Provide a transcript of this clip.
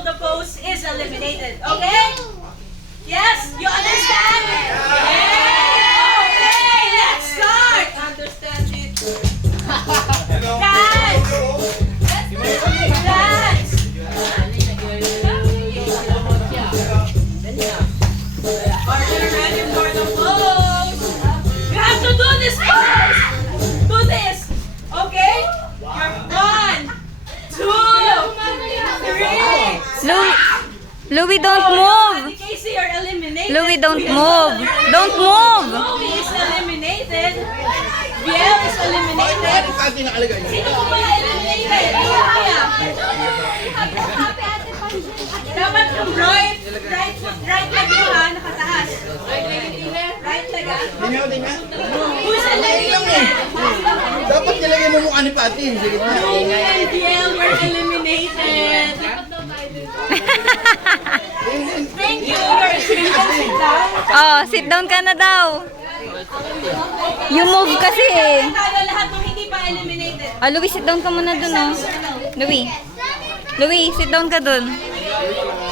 hold the post is eliminated. Okay? Yes? You understand? Yeah! Okay, let's start! Understand it. Dance! Dance! Are you ready for the pose? You have to do this pose! Do this! Okay? You're 1, 2, 3. Louie, don't move. Casey, you're eliminated. Louie, don't move. Don't move. Louie is eliminated. Biel is eliminated. Sino po mga eliminated? Kaya. Dapat yung right leg nyo ha, nakataas. Right leg ha. Who's eliminated? Dapat nilagay mo mukha ni Pati. Louie and Biel were eliminated. Thank you. You're sit down. Oh, sit down ka na daw. You move kasi eh. Tayo lahat ng hindi pa eliminated. Ah, Louie, sit down ka muna dun, oh. Louie. Louie, sit down ka dun.